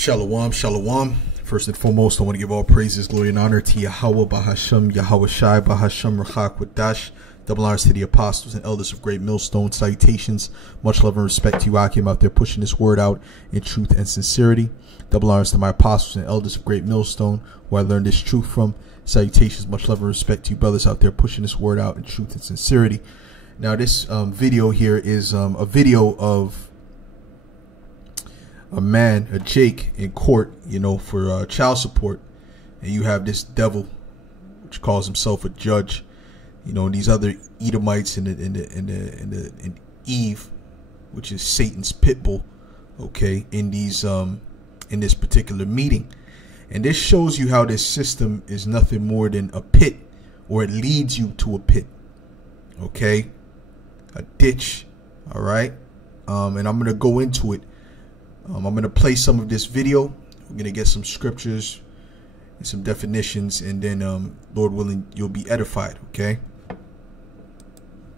Shalom, shalom. First and foremost, I want to give all praises, glory, and honor to Yahawah, Bahasham, YAHAWASHI, Bahasham, Rachak, Wadash. Double honors to the apostles and elders of Great Millstone. Salutations, much love and respect to you, Akim, out there pushing this word out in truth and sincerity. Double honors to my apostles and elders of Great Millstone, where I learned this truth from. Salutations, much love and respect to you, brothers out there pushing this word out in truth and sincerity. Now, this video here is a video of a man, a Jake, in court, for child support, and you have this devil, which calls himself a judge, and these other Edomites and Eve, which is Satan's pit bull, okay, in this particular meeting. And this shows you how this system is nothing more than a pit, or it leads you to a pit, okay, a ditch. All right, and I'm gonna go into it. I'm going to play some of this video. We're going to get some scriptures and some definitions, and then, Lord willing, you'll be edified, okay?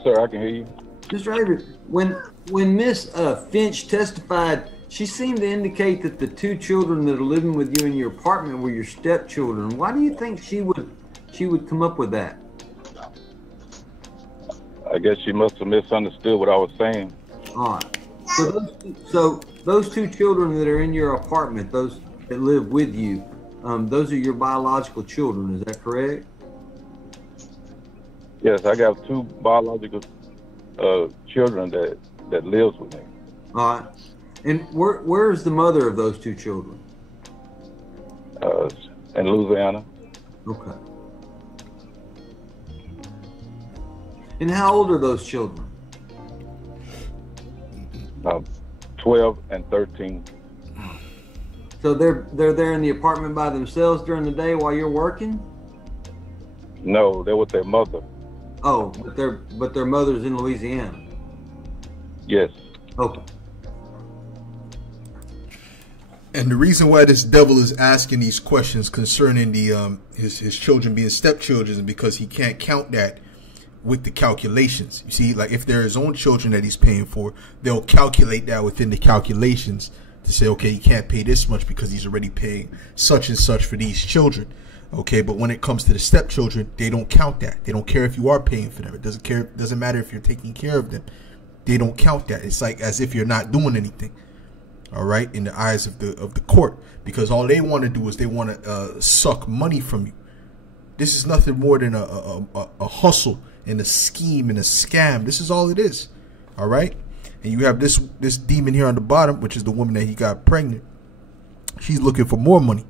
Sir, I can hear you. Mr. Avery, when Miss Finch testified, she seemed to indicate that the two children that are living with you in your apartment were your stepchildren. Why do you think she would come up with that? I guess she must have misunderstood what I was saying. All right. So those two children that are in your apartment, those that live with you, those are your biological children. Is that correct? Yes, I got two biological children that lives with me. All right. And where is the mother of those two children? In Louisiana. Okay. And how old are those children? 12 and 13. So they're there in the apartment by themselves during the day while you're working? No, they're with their mother. Oh, but their mother's in Louisiana. Yes. Okay. And the reason why this devil is asking these questions concerning the his children being stepchildren is because he can't count that with the calculations. You see, like if they're his own children that he's paying for, they'll calculate that within the calculations to say, okay, he can't pay this much because he's already paying such and such for these children. Okay, but when it comes to the stepchildren, they don't count that. They don't care if you are paying for them. It doesn't matter if you're taking care of them. They don't count that. It's like as if you're not doing anything. All right, in the eyes of the court, because all they want to do is they want to suck money from you. This is nothing more than a hustle and a scheme and a scam. This is all it is. All right. And you have this demon here on the bottom, which is the woman that he got pregnant. She's looking for more money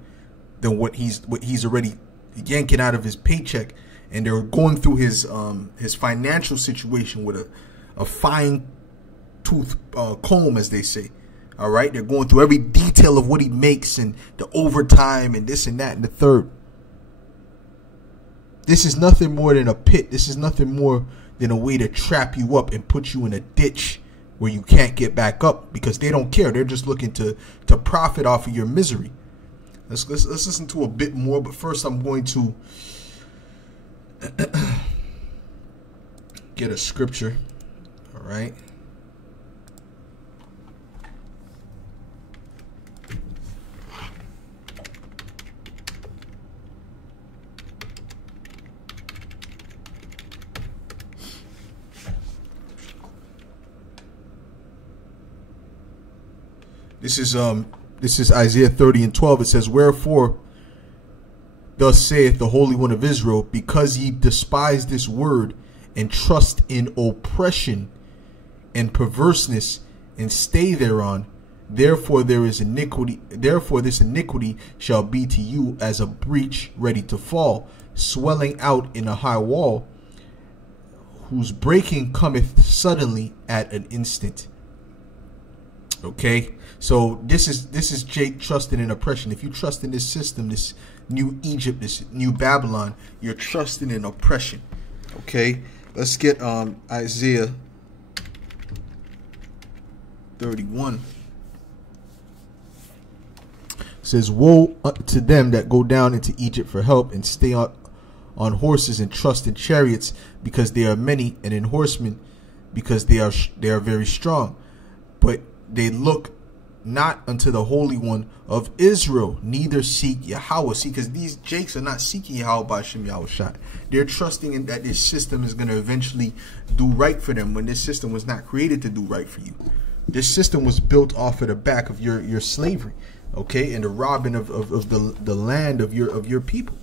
than what he's already yanking out of his paycheck. And they're going through his financial situation with a fine tooth comb, as they say. All right. They're going through every detail of what he makes and the overtime and this and that and the third. This is nothing more than a pit. This is nothing more than a way to trap you up and put you in a ditch where you can't get back up, because they don't care. They're just looking to profit off of your misery. Let's listen to a bit more, but first I'm going to get a scripture. All right. This is Isaiah 30:12. It says, "Wherefore, thus saith the Holy One of Israel, because ye despise this word, and trust in oppression and perverseness, and stay thereon, therefore there is iniquity. Therefore this iniquity shall be to you as a breach ready to fall, swelling out in a high wall, whose breaking cometh suddenly at an instant." Okay, so this is Jake trusting in oppression. If you trust in this system, this new Egypt, this new Babylon, you're trusting in oppression. Okay, let's get Isaiah 31. It says, "Woe to them that go down into Egypt for help, and stay on horses, and trust in chariots, because they are many, and in horsemen, because they are very strong. But they look not unto the Holy One of Israel, neither seek Yahweh. See, because these Jakes are not seeking YAHAWASHI. They're trusting in that this system is going to eventually do right for them, when this system was not created to do right for you. This system was built off of the back of your slavery, okay, and the robbing of the land of your people.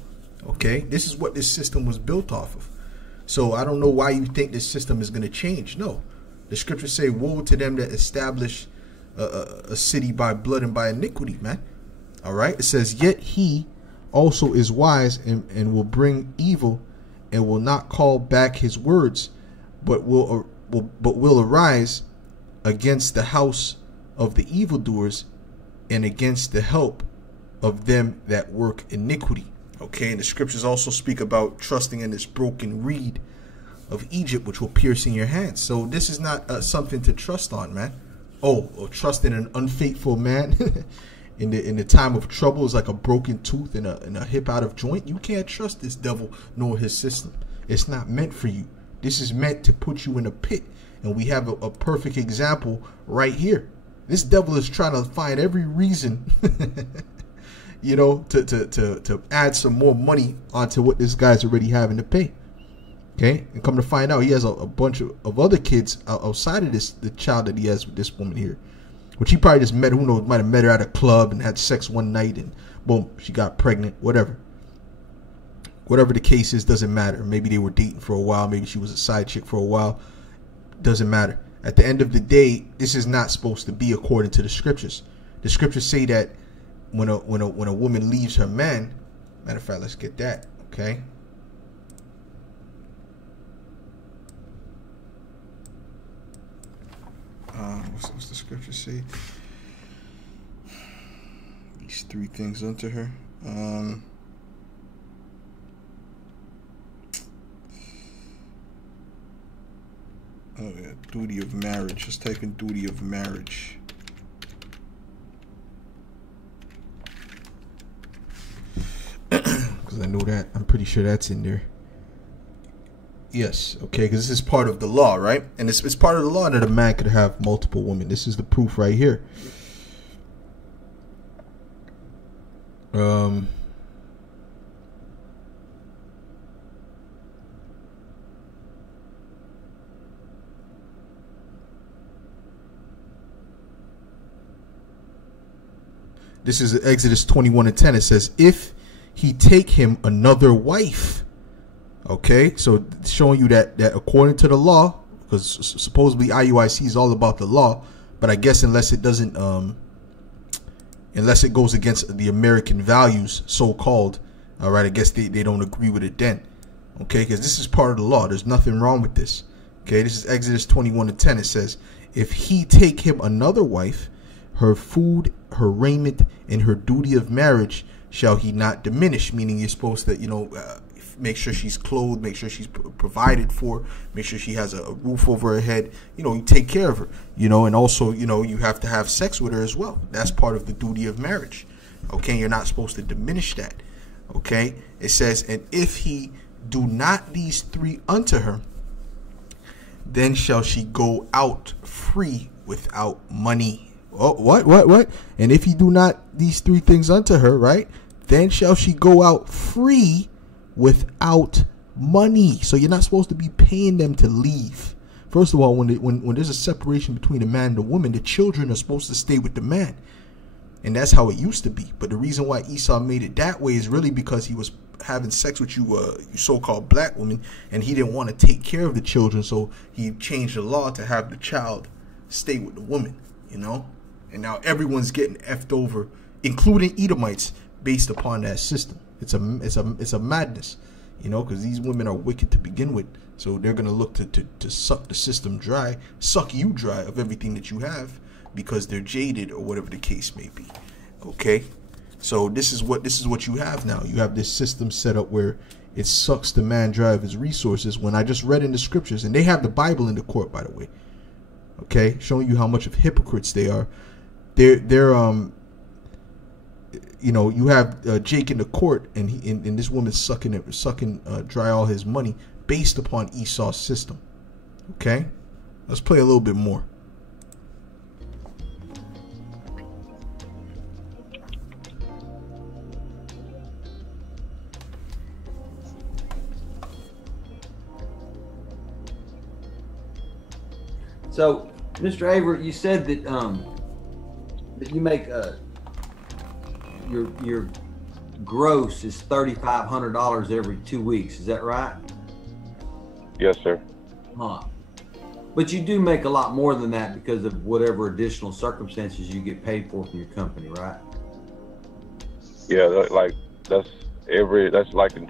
Okay, this is what this system was built off of. So I don't know why you think this system is going to change. No, the scriptures say, woe to them that establish a city by blood and by iniquity, man. All right, it says, yet he also is wise and will bring evil and will not call back his words, but will arise against the house of the evildoers and against the help of them that work iniquity. Okay, and the scriptures also speak about trusting in this broken reed of Egypt, which will pierce in your hands. So this is not something to trust on, man. Or trust in an unfaithful man in the time of trouble is like a broken tooth and a hip out of joint. You can't trust this devil nor his system. It's not meant for you. This is meant to put you in a pit, and we have a perfect example right here. This devil is trying to find every reason you know, to add some more money onto what this guy's already having to pay. Okay, and come to find out, he has a bunch of other kids outside of the child that he has with this woman here, which he probably just met. Who knows? Might have met her at a club and had sex one night, and boom, she got pregnant. Whatever the case is, doesn't matter. Maybe they were dating for a while. Maybe she was a side chick for a while. Doesn't matter. At the end of the day, this is not supposed to be according to the scriptures. The scriptures say that when a woman leaves her man, matter of fact, let's get that. Okay. What's the scripture say? These three things unto her. Oh yeah, duty of marriage. Let's type in duty of marriage. Because I know that. I'm pretty sure that's in there. Yes, okay, because this is part of the law, right? And it's part of the law that a man could have multiple women. This is the proof right here. This is Exodus 21:10. It says, if he take him another wife. Okay, so showing you that according to the law, because supposedly IUIC is all about the law, but I guess unless it doesn't, unless it goes against the American values, so-called, all right, I guess they don't agree with it then. Okay, because this is part of the law. There's nothing wrong with this. Okay, this is Exodus 21:10. It says, if he take him another wife, her food, her raiment, and her duty of marriage shall he not diminish. Meaning you're supposed to, you know, make sure she's clothed, make sure she's provided for, make sure she has a roof over her head. You know, you take care of her, you know, and also, you know, you have to have sex with her as well. That's part of the duty of marriage. Okay, you're not supposed to diminish that. Okay, it says, and if he do not these three unto her, then shall she go out free without money. Oh, what? And if he do not these three things unto her, right, then shall she go out free without money. So you're not supposed to be paying them to leave. First of all, when there's a separation between a man and a woman, the children are supposed to stay with the man. And that's how it used to be. But the reason why Esau made it that way is really because he was having sex with you so-called black women, and he didn't want to take care of the children. So he changed the law to have the child stay with the woman, you know. And now everyone's getting effed over, including Edomites, based upon that system. It's a madness, you know, because these women are wicked to begin with. So they're going to look to suck the system dry, suck you dry of everything that you have, because they're jaded or whatever the case may be. Okay, so this is what you have now. You have this system set up where it sucks the man dry of his resources. When I just read in the scriptures, and they have the Bible in the court, by the way. Okay, showing you how much of hypocrites they are. They're you know, you have Jake in the court, and this woman's sucking dry all his money based upon Esau's system. Okay, let's play a little bit more. So, Mr. Avery, you said that that you make your gross is $3,500 every 2 weeks. Is that right? Yes, sir. Huh. But you do make a lot more than that because of whatever additional circumstances you get paid for from your company, right? Yeah, that's like in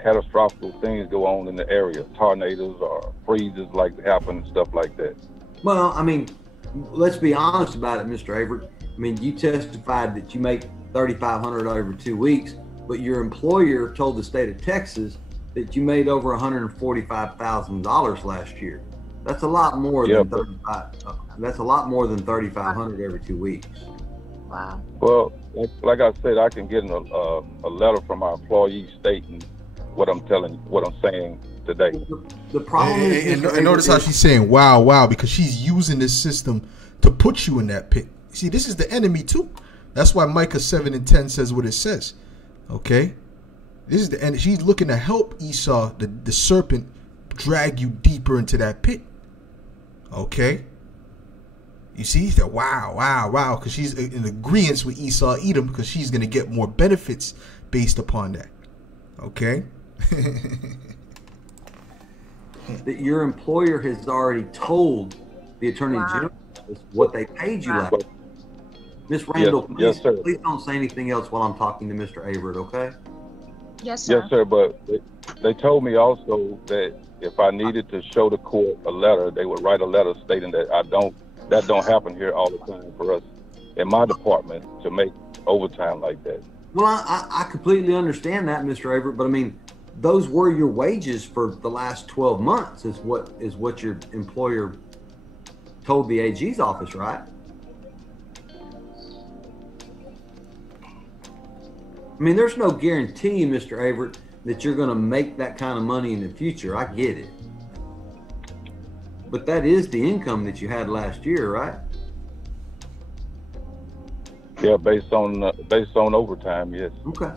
catastrophic things go on in the area, tornadoes or freezes like happen and stuff like that. Well, I mean, let's be honest about it, Mr. Avery. I mean, you testified that you make $3,500 over 2 weeks, but your employer told the state of Texas that you made over $145,000 last year. That's a lot more than 35. That's a lot more than 3,500 every 2 weeks. Wow. Well, like I said, I can get a letter from my employee stating what I'm saying today. The problem is, and notice how she's saying wow, wow, because she's using this system to put you in that pit. See, this is the enemy too. That's why Micah 7:10 says what it says. Okay, this is the end. She's looking to help Esau, the serpent, drag you deeper into that pit. Okay. You see, that wow, wow, wow, because she's in agreement with Esau Edom because she's going to get more benefits based upon that. Okay. That your employer has already told the Attorney General what they paid you last. Miss Randall, yes, sir. Please don't say anything else while I'm talking to Mr. Averett, okay? Yes, sir. Yes, sir. But they told me also that if I needed to show the court a letter, they would write a letter stating that that don't happen here all the time for us in my department to make overtime like that. Well, I completely understand that, Mr. Averett, but I mean, those were your wages for the last 12 months is what your employer told the AG's office, right? I mean, there's no guarantee, Mr. Averett, that you're going to make that kind of money in the future. I get it. But that is the income that you had last year, right? Yeah, based on overtime, yes. Okay.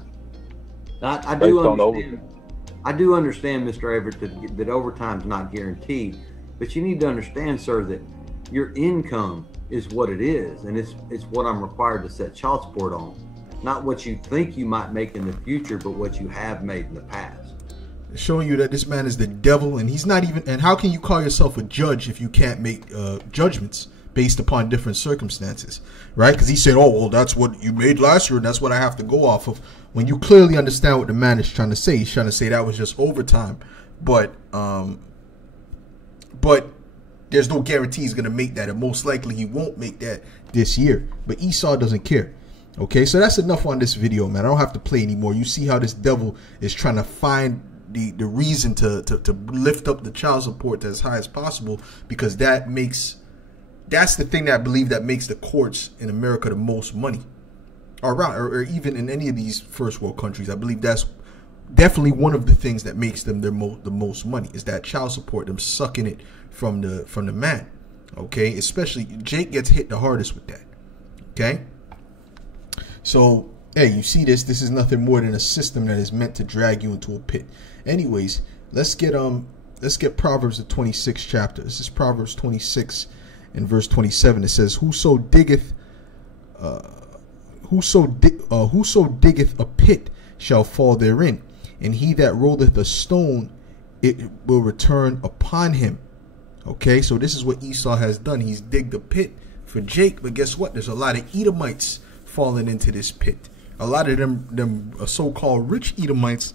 I do understand, Mr. Averett, that overtime's not guaranteed, but you need to understand, sir, that your income is what it is, and it's what I'm required to set child support on. Not what you think you might make in the future, but what you have made in the past. Showing you that this man is the devil, and he's not even. And how can you call yourself a judge if you can't make judgments based upon different circumstances, right? Because he said, "Oh, well, that's what you made last year, and that's what I have to go off of." When you clearly understand what the man is trying to say, he's trying to say that was just overtime, but there's no guarantee he's going to make that, and most likely he won't make that this year. But Esau doesn't care. Okay, so that's enough on this video, man. I don't have to play anymore. You see how this devil is trying to find the reason to lift up the child support as high as possible, because that's the thing that I believe that makes the courts in America the most money, or even in any of these first world countries. I believe that's definitely one of the things that makes them the most money, is that child support, them sucking it from the man. Okay, especially Jake gets hit the hardest with that. Okay. So, hey, you see this is nothing more than a system that is meant to drag you into a pit. Anyways, let's get Proverbs the 26th chapter. This is Proverbs 26 and verse 27. It says, whoso diggeth a pit shall fall therein, and he that rolleth a stone, it will return upon him. Okay, so this is what Esau has done. He's digged a pit for Jake, but guess what? There's a lot of Edomites falling into this pit. A lot of them so-called rich Edomites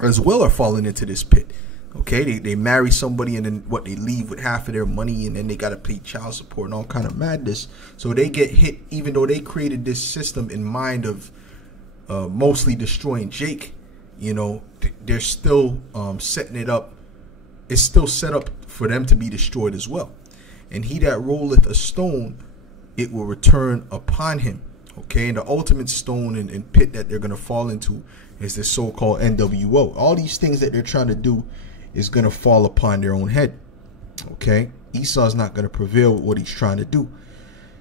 as well are falling into this pit. Okay, they marry somebody, and then they leave with half of their money, and then they got to pay child support and all kind of madness. So they get hit, even though they created this system in mind of mostly destroying Jake. You know, they're still setting it up. It's still set up for them to be destroyed as well. And he that rolleth a stone, it will return upon him. Okay, and the ultimate stone and pit that they're going to fall into is this so-called NWO. All these things that they're trying to do is going to fall upon their own head. Okay, Esau's not going to prevail with what he's trying to do.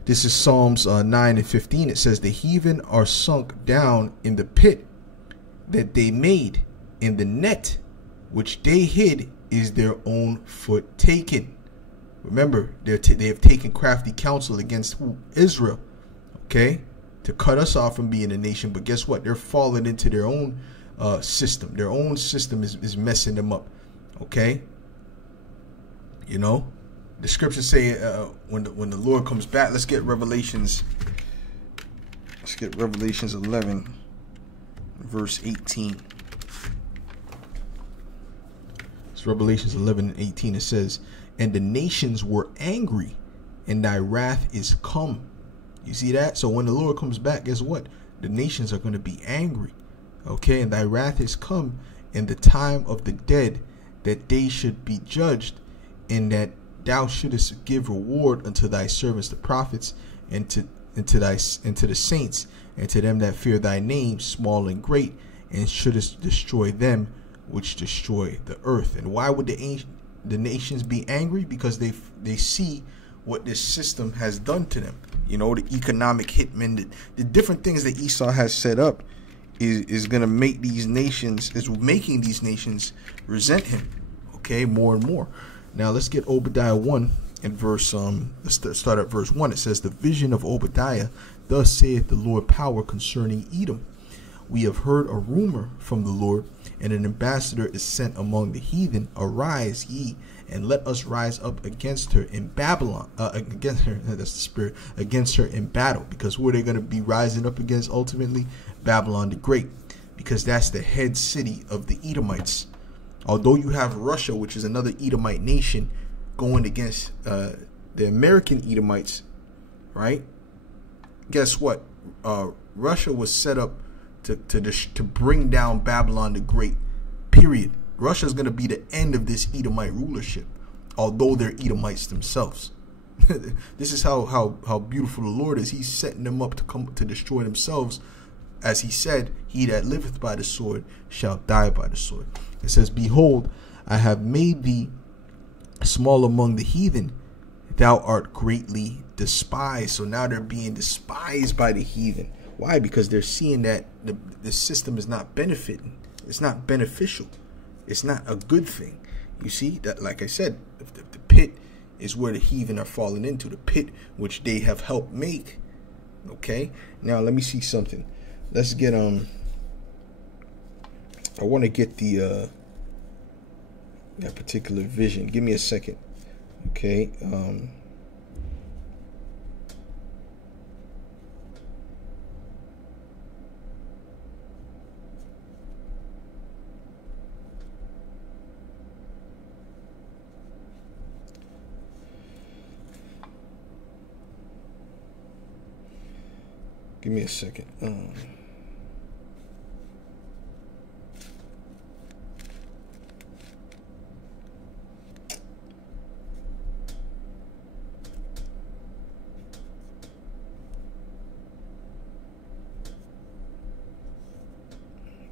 This is Psalms 9 and 15. It says, the heathen are sunk down in the pit that they made, in the net which they hid is their own foot taken. Remember, they have taken crafty counsel against who? Israel, okay, to cut us off from being a nation. But guess what? They're falling into their own system. Their own system is messing them up, okay? You know, the scriptures say when the Lord comes back. Let's get Revelations 11, verse 18. It's Revelations 11 and 18. It says, and the nations were angry, and thy wrath is come. You see that? So when the Lord comes back, guess what? The nations are going to be angry. Okay, and thy wrath is come in the time of the dead, that they should be judged, and that thou shouldest give reward unto thy servants the prophets, and to the saints, and to them that fear thy name, small and great, and shouldest destroy them which destroy the earth. And why would the nations be angry? Because they see what this system has done to them. You know, the economic hitmen, the different things that Esau has set up is going to make these nations, is making these nations resent him, okay, more and more. Now let's get Obadiah 1 and verse, let's start at verse 1. It says, the vision of Obadiah, thus saith the Lord power concerning Edom. We have heard a rumor from the Lord, and an ambassador is sent among the heathen. Arise ye, and let us rise up against her in Babylon, against her, that's the spirit, against her in battle. Because who are they going to be rising up against ultimately? Babylon the Great, because that's the head city of the Edomites. Although you have Russia, which is another Edomite nation, going against the American Edomites, right? Guess what? Russia was set up to bring down Babylon the Great, period. Russia is going to be the end of this Edomite rulership, although they're Edomites themselves. This is how beautiful the Lord is. He's setting them up to come to destroy themselves. As he said, he that liveth by the sword shall die by the sword. It says, behold, I have made thee small among the heathen. Thou art greatly despised. So now they're being despised by the heathen. Why? Because they're seeing that the system is not benefiting. It's not beneficial. It's not a good thing. You see that, like I said, the pit is where the heathen are falling into, the pit which they have helped make. Okay, now let me see something. Let's get I want to get the that particular vision. Give me a second. Okay. Give me a second.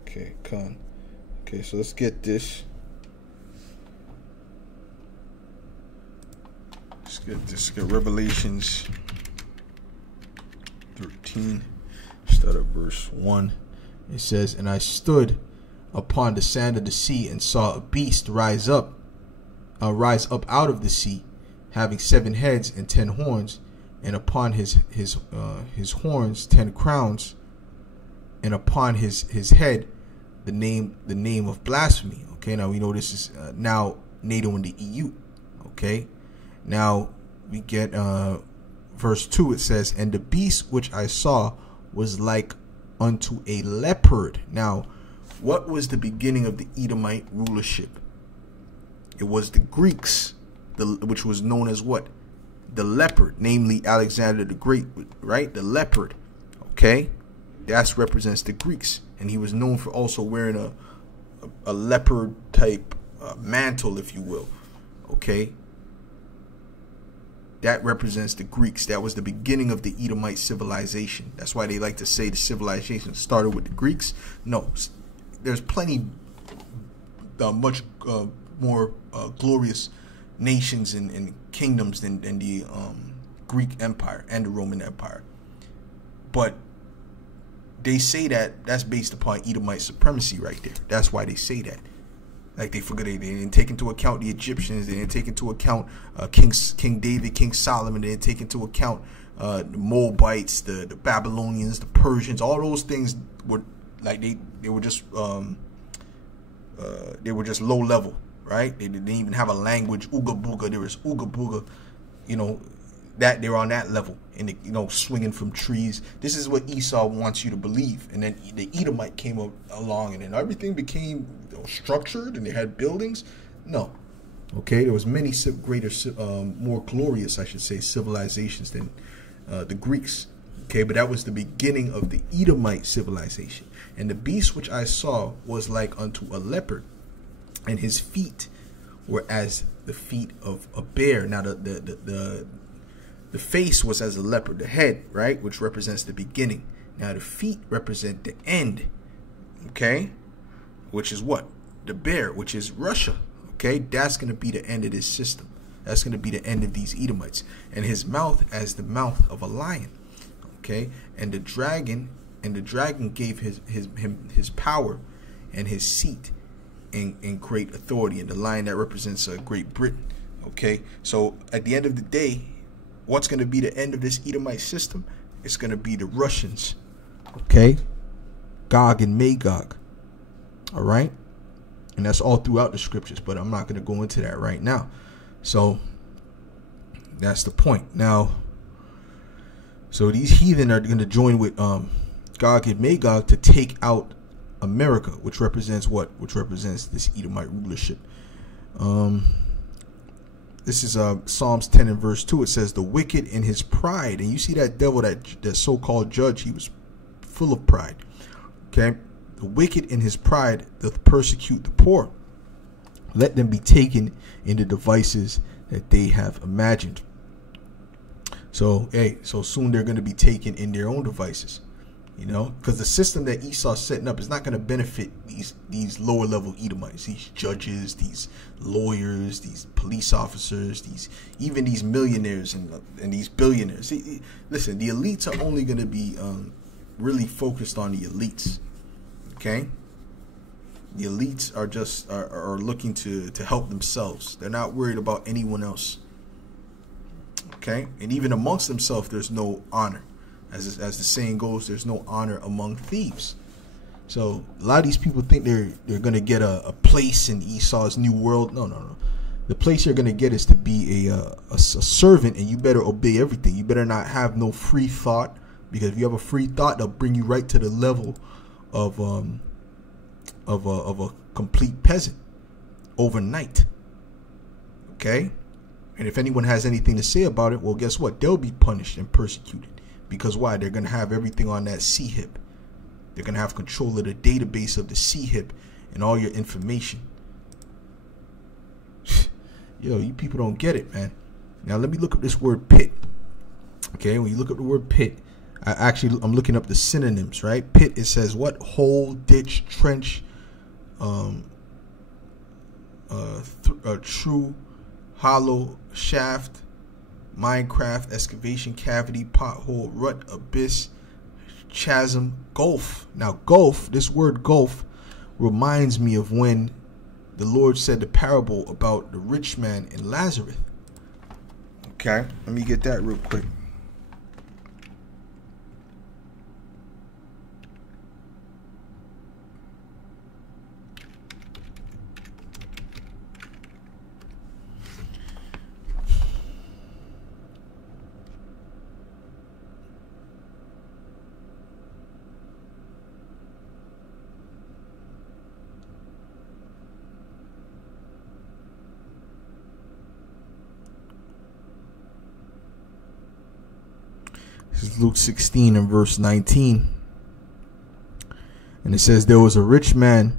Okay, con. Okay, so let's get this. Let's get this. Get Revelations 13. Start at verse 1. It says, and I stood upon the sand of the sea and saw a beast rise up out of the sea, having 7 heads and 10 horns, and upon his horns 10 crowns, and upon his head the name of blasphemy. Okay, now we know this is now NATO and the EU. Okay, now we get verse 2. It says, and the beast which I saw was like unto a leopard. Now, what was the beginning of the Edomite rulership? It was the Greeks, which was known as what? The leopard, namely Alexander the Great, right? The leopard. Okay, that represents the Greeks, and he was known for also wearing a leopard type mantle, if you will. Okay, that represents the Greeks. That was the beginning of the Edomite civilization. That's why they like to say the civilization started with the Greeks. No, there's plenty much more glorious nations and kingdoms than the Greek Empire and the Roman Empire. But they say that that's based upon Edomite supremacy right there. That's why they say that. Like they forgot, they didn't take into account the Egyptians. They didn't take into account King David, King Solomon. They didn't take into account the Moabites, the Babylonians, the Persians. All those things were like they were just low level, right? They didn't even have a language. Ooga booga. There was ooga booga, you know, that they're on that level, and you know, swinging from trees. This is what Esau wants you to believe. And then the Edomite came along, and then everything became structured, and they had buildings. No, okay, there was many greater, more glorious, I should say, civilizations than the Greeks. Okay, but that was the beginning of the Edomite civilization. And the beast which I saw was like unto a leopard, and his feet were as the feet of a bear. Now the face was as a leopard, the head, right, which represents the beginning. Now the feet represent the end, okay, which is what? The bear, which is Russia, okay? That's going to be the end of this system. That's going to be the end of these Edomites. And his mouth as the mouth of a lion, okay? And the dragon gave his power and his seat and great authority. And the lion that represents Great Britain, okay? So at the end of the day, what's going to be the end of this Edomite system? It's going to be the Russians, okay? Gog and Magog, all right? And that's all throughout the scriptures, but I'm not going to go into that right now. So that's the point. Now, so these heathen are going to join with Gog and Magog to take out America, which represents what? Which represents this Edomite rulership. This is Psalms 10 and verse 2. It says, the wicked in his pride. And you see that devil, that so-called judge, he was full of pride. Okay? The wicked in his pride doth persecute the poor. Let them be taken in the devices that they have imagined. So, hey, so soon they're going to be taken in their own devices. You know, because the system that Esau's setting up is not going to benefit these lower level Edomites, these judges, these lawyers, these police officers, even these millionaires and these billionaires. See, listen, the elites are only going to be really focused on the elites. Okay, the elites are just are looking to help themselves. They're not worried about anyone else. Okay, and even amongst themselves, there's no honor. As the saying goes, there's no honor among thieves. So a lot of these people think they're going to get a place in Esau's new world. No. The place you're going to get is to be a servant, and you better obey everything. You better not have no free thought, because if you have a free thought, they'll bring you right to the level of a complete peasant overnight. Okay? And if anyone has anything to say about it, well, guess what? They'll be punished and persecuted. Because why? They're going to have everything on that C-HIP. They're going to have control of the database of the C-HIP and all your information. Yo, you people don't get it, man. Now, let me look up this word pit. Okay, when you look up the word pit, I'm looking up the synonyms, right? Pit, it says what? Hole, ditch, trench, true, hollow, shaft, Minecraft, excavation, cavity, pothole, rut, abyss, chasm, gulf. Now, gulf, this word gulf reminds me of when the Lord said the parable about the rich man and Lazarus. Okay, let me get that real quick. This is Luke 16 and verse 19. And it says, there was a rich man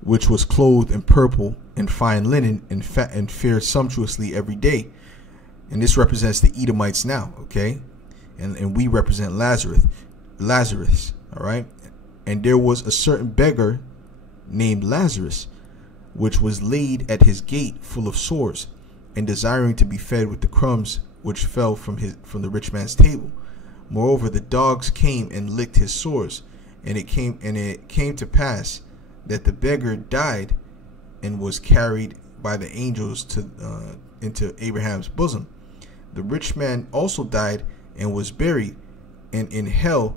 which was clothed in purple and fine linen and fared sumptuously every day. And this represents the Edomites now, okay? And we represent Lazarus, all right? And there was a certain beggar named Lazarus, which was laid at his gate full of sores, and desiring to be fed with the crumbs which fell from the rich man's table. Moreover, the dogs came and licked his sores, and it came to pass that the beggar died and was carried by the angels to into Abraham's bosom. The rich man also died and was buried, and in hell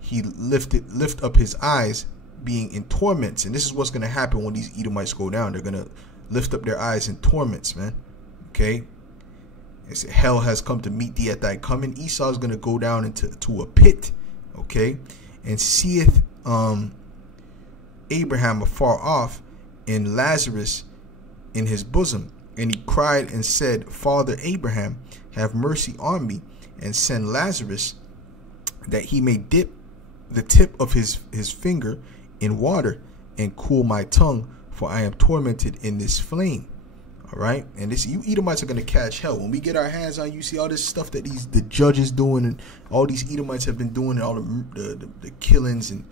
he lift up his eyes, being in torments. And this is what's going to happen when these Edomites go down. They're going to lift up their eyes in torments, man. Okay, it's, hell has come to meet thee at thy coming. Esau is going to go down into a pit, okay, and seeth Abraham afar off, and Lazarus in his bosom. And he cried and said, Father Abraham, have mercy on me, and send Lazarus, that he may dip the tip of his finger in water, and cool my tongue, for I am tormented in this flame. All right, and this, you Edomites are going to catch hell. When we get our hands on you, see all this stuff that the judges doing, and all these Edomites have been doing, and all the killings and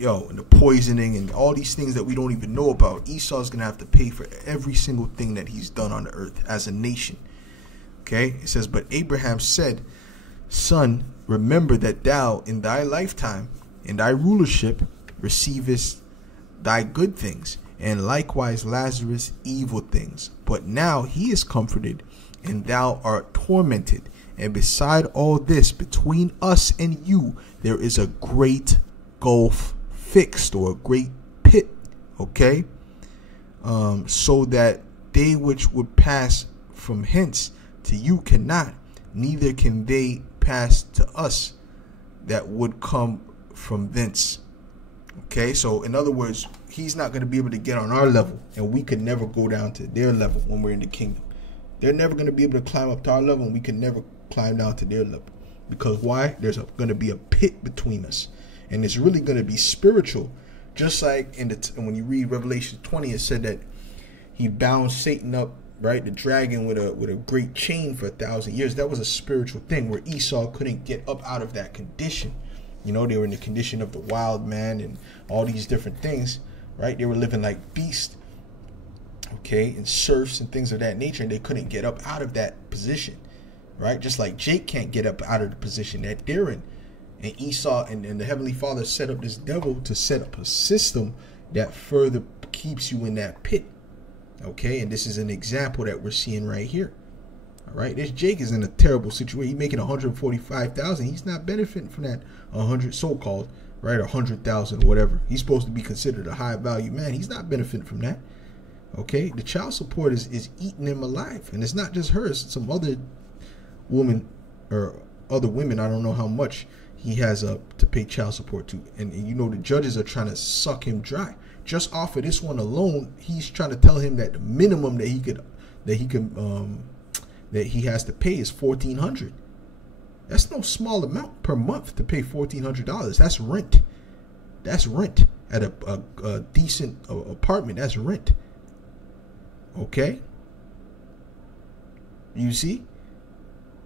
the poisoning and all these things that we don't even know about. Esau's going to have to pay for every single thing that he's done on the earth as a nation. Okay, it says, but Abraham said, Son, remember that thou in thy lifetime, in thy rulership, receivest thy good things, and likewise Lazarus evil things. But now he is comforted, and thou art tormented. And beside all this, between us and you, there is a great gulf fixed, or a great pit. Okay, so that they which would pass from hence to you cannot, neither can they pass to us that would come from thence. Okay, so in other words, he's not going to be able to get on our level, and we could never go down to their level when we're in the kingdom. They're never going to be able to climb up to our level, and we can never climb down to their level. Because why? There's going to be a pit between us, and it's really going to be spiritual. Just like when you read Revelation 20, it said that he bound Satan up, right, the dragon, with a great chain for 1,000 years. That was a spiritual thing where Esau couldn't get up out of that condition. You know, they were in the condition of the wild man and all these different things, right? They were living like beasts, okay, and serfs and things of that nature, and they couldn't get up out of that position, right? Just like Jake can't get up out of the position that they're in. And Esau and the Heavenly Father set up this devil to set up a system that further keeps you in that pit, okay? And this is an example that we're seeing right here. All right, this Jake is in a terrible situation. He's making 145,000. He's not benefiting from that 100 so-called, right, 100,000, whatever. He's supposed to be considered a high value man. He's not benefiting from that. Okay, the child support is eating him alive, and it's not just her. It's some other woman or other women. I don't know how much he has to pay child support to, and you know the judges are trying to suck him dry. Just off of this one alone, he's trying to tell him that the minimum that he has to pay is $1,400. That's no small amount per month to pay $1,400. That's rent. That's rent at a decent apartment. That's rent. Okay. You see?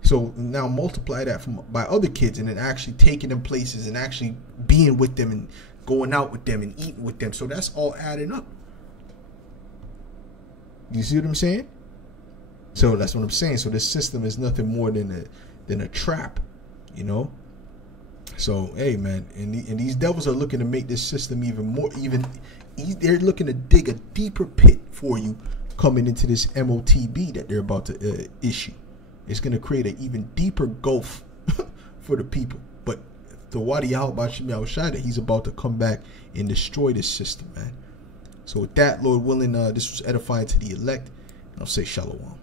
So now multiply that by other kids, and then actually taking them places and actually being with them and going out with them and eating with them. So that's all adding up. You see what I'm saying? So that's what I'm saying. So this system is nothing more than a trap, you know. So hey, man, and these devils are looking to make this system even more. They're looking to dig a deeper pit for you coming into this MOTB that they're about to issue. It's going to create an even deeper gulf for the people. But the YAHAWASHI, that he's about to come back and destroy this system, man. So with that, Lord willing, this was edifying to the elect. And I'll say shalom.